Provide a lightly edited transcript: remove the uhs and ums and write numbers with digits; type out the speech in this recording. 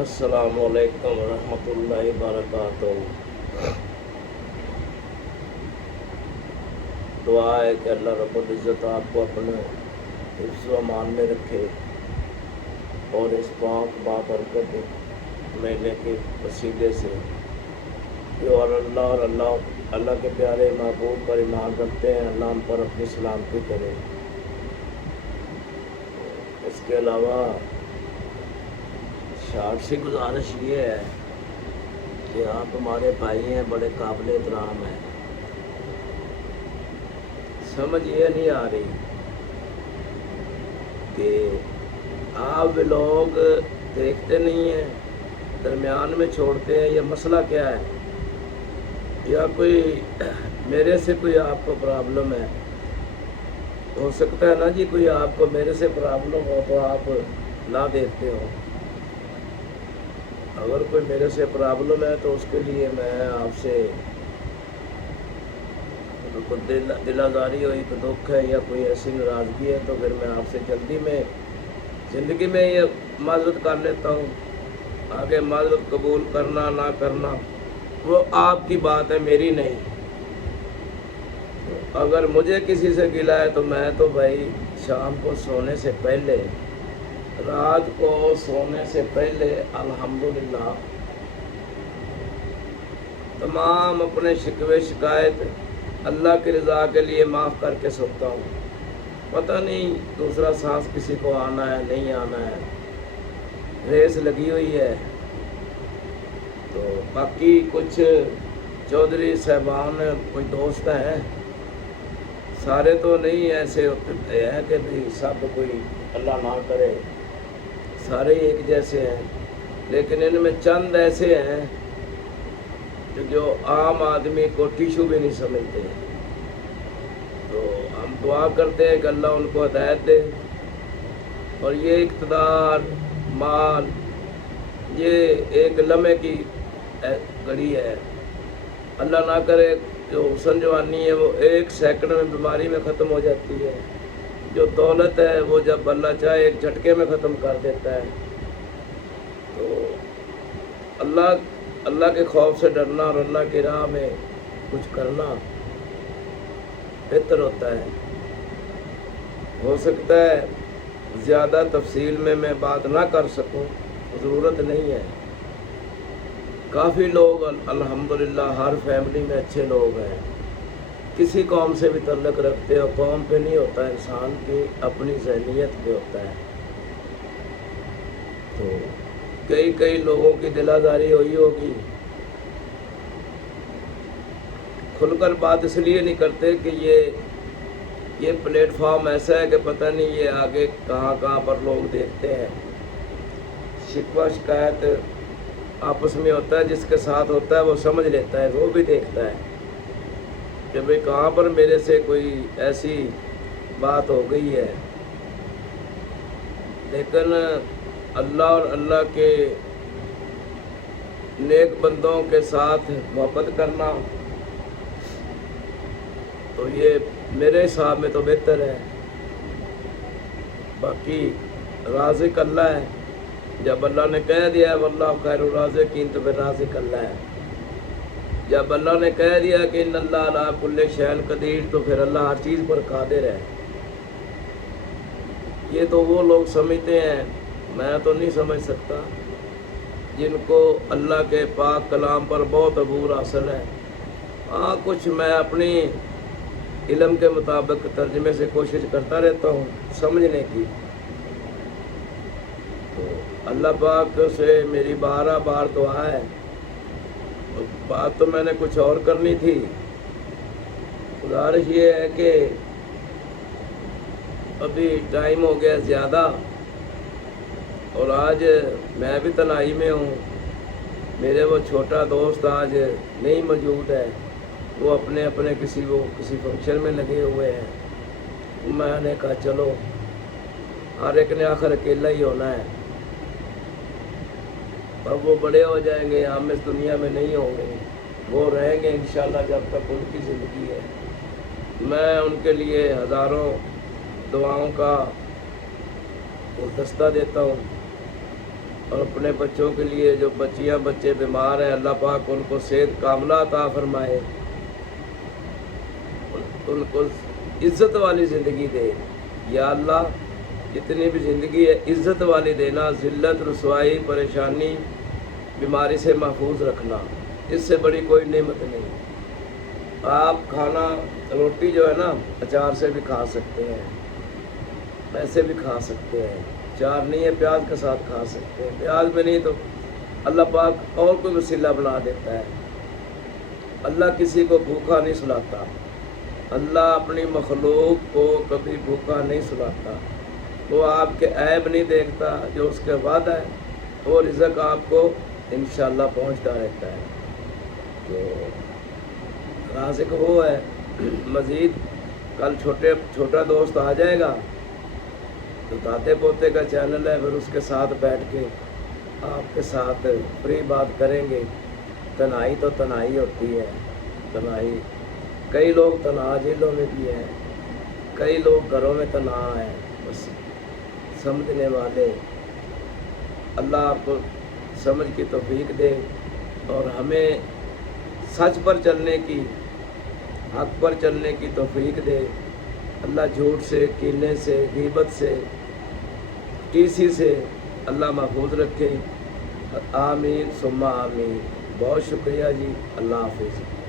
السلام علیکم ورحمۃ اللہ وبرکاتہ۔ دعا ہے کہ اللہ رب العزت آپ کو اپنے حفظ و امان میں رکھے اور اس پاک بابرکت مہینے کے وسیلے سے جو اللہ کے پیارے محبوب پر ایمان رکھتے ہیں، اللہ ان پر اپنی سلامتی کرے۔ اس کے علاوہ شارٹ سی گزارش یہ ہے کہ آپ ہمارے بھائی ہیں، بڑے قابل احترام ہیں، سمجھ یہ نہیں آ رہی کہ آپ لوگ دیکھتے نہیں ہیں، درمیان میں چھوڑتے ہیں، یہ مسئلہ کیا ہے؟ یا کوئی میرے سے کوئی آپ کو پرابلم ہے؟ ہو سکتا ہے نا جی، کوئی آپ کو میرے سے پرابلم ہو تو آپ نہ دیکھتے ہو۔ اگر کوئی میرے سے پرابلم ہے تو اس کے لیے میں آپ سے دل آزاری ہوئی، کوئی دکھ ہے یا کوئی ایسی ناراضگی ہے تو پھر میں آپ سے جلدی میں زندگی میں یہ معذرت کر لیتا ہوں۔ آگے معذرت قبول کرنا نہ کرنا وہ آپ کی بات ہے، میری نہیں۔ اگر مجھے کسی سے گلا ہے تو میں تو بھائی شام کو سونے سے پہلے، رات کو سونے سے پہلے الحمدللہ تمام اپنے شکوے شکایت اللہ کی رضا کے لیے معاف کر کے سوتا ہوں۔ پتہ نہیں دوسرا سانس کسی کو آنا ہے نہیں آنا ہے، ریس لگی ہوئی ہے۔ تو باقی کچھ چودھری صاحبان کوئی دوست ہیں، سارے تو نہیں ایسے ہیں کہ بھی سب کوئی اللہ نہ کرے سارے ایک جیسے ہیں، لیکن ان میں چند ایسے ہیں جو عام آدمی کو ٹیشو بھی نہیں سمجھتے ہیں۔ تو ہم دعا کرتے ہیں کہ اللہ ان کو ہدایت دے، اور یہ اقتدار مال یہ ایک لمحے کی گھڑی ہے، اللہ نہ کرے جو حسن جوانی ہے وہ ایک سیکنڈ میں بیماری میں ختم ہو جاتی ہے، جو دولت ہے وہ جب اللہ چاہے ایک جھٹکے میں ختم کر دیتا ہے۔ تو اللہ کے خوف سے ڈرنا اور اللہ کی راہ میں کچھ کرنا بہتر ہوتا ہے۔ ہو سکتا ہے زیادہ تفصیل میں بات نہ کر سکوں، ضرورت نہیں ہے۔ کافی لوگ الحمدللہ ہر فیملی میں اچھے لوگ ہیں، کسی قوم سے بھی تعلق رکھتے ہو، قوم پہ نہیں ہوتا، انسان کی اپنی ذہنیت پہ ہوتا ہے۔ تو کئی لوگوں کی دل آزاری ہوئی ہوگی، کھل کر بات اس لیے نہیں کرتے کہ یہ پلیٹ فارم ایسا ہے کہ پتہ نہیں یہ آگے کہاں پر لوگ دیکھتے ہیں۔ شکوہ شکایت آپس میں ہوتا ہے، جس کے ساتھ ہوتا ہے وہ سمجھ لیتا ہے، وہ بھی دیکھتا ہے کہ بھئی کہاں پر میرے سے کوئی ایسی بات ہو گئی ہے۔ لیکن اللہ اور اللہ کے نیک بندوں کے ساتھ محبت کرنا تو یہ میرے حساب میں تو بہتر ہے۔ باقی رازق اللہ ہے، جب اللہ نے کہہ دیا ہے واللہ خیر الرازقین تو پھر رازق اللہ ہے۔ جب اللہ نے کہہ دیا کہ ان اللہ علی کل شیء قدیر تو پھر اللہ ہر چیز پر قادر ہے۔ یہ تو وہ لوگ سمجھتے ہیں، میں تو نہیں سمجھ سکتا، جن کو اللہ کے پاک کلام پر بہت عبور حاصل ہے۔ ہاں کچھ میں اپنی علم کے مطابق ترجمے سے کوشش کرتا رہتا ہوں سمجھنے کی۔ تو اللہ پاک سے میری بار دعا ہے، بات تو میں نے کچھ اور کرنی تھی۔ گزارش یہ ہے کہ ابھی ٹائم ہو گیا زیادہ، اور آج میں بھی تنہائی میں ہوں، میرے وہ چھوٹا دوست آج نہیں موجود ہے، وہ اپنے کسی فنکشن میں لگے ہوئے ہیں۔ میں نے کہا چلو ہر ایک نے آخر اکیلا ہی ہونا ہے، اب وہ بڑے ہو جائیں گے، ہم اس دنیا میں نہیں ہوں گے، وہ رہیں گے انشاءاللہ جب تک ان کی زندگی ہے۔ میں ان کے لیے ہزاروں دعاؤں کا گلدستہ دیتا ہوں۔ اور اپنے بچوں کے لیے جو بچیاں بچے بیمار ہیں اللہ پاک ان کو صحت کاملہ عطا فرمائے، ان کو عزت والی زندگی دے۔ یا اللہ جتنی بھی زندگی ہے عزت والی دینا، ذلت رسوائی پریشانی بیماری سے محفوظ رکھنا، اس سے بڑی کوئی نعمت نہیں۔ آپ کھانا روٹی جو ہے نا اچار سے بھی کھا سکتے ہیں، ایسے بھی کھا سکتے ہیں، اچار نہیں ہے پیاز کے ساتھ کھا سکتے ہیں، پیاز میں نہیں تو اللہ پاک اور کوئی وسیلہ بنا دیتا ہے۔ اللہ کسی کو بھوکا نہیں سلاتا، اللہ اپنی مخلوق کو کبھی بھوکا نہیں سلاتا، وہ آپ کے عیب نہیں دیکھتا، جو اس کے وعدہ ہے وہ رزق آپ کو انشاءاللہ پہنچتا رہتا ہے۔ تو رازق وہ ہے۔ مزید کل چھوٹا دوست آ جائے گا تو دادے پوتے کا چینل ہے، پھر اس کے ساتھ بیٹھ کے آپ کے ساتھ فری بات کریں گے۔ تنہائی تو تنہائی ہوتی ہے، تنہائی کئی لوگ تنہا جیلوں میں بھی ہیں، کئی لوگ گھروں میں تنہا ہیں، بس سمجھنے والے اللہ آپ کو سمجھ کی توفیق دے اور ہمیں سچ پر چلنے کی، حق پر چلنے کی توفیق دے۔ اللہ جھوٹ سے، کینے سے، غیبت سے، ٹیسی سے اللہ محفوظ رکھے۔ آمین ثم آمین۔ بہت شکریہ جی، اللہ حافظ۔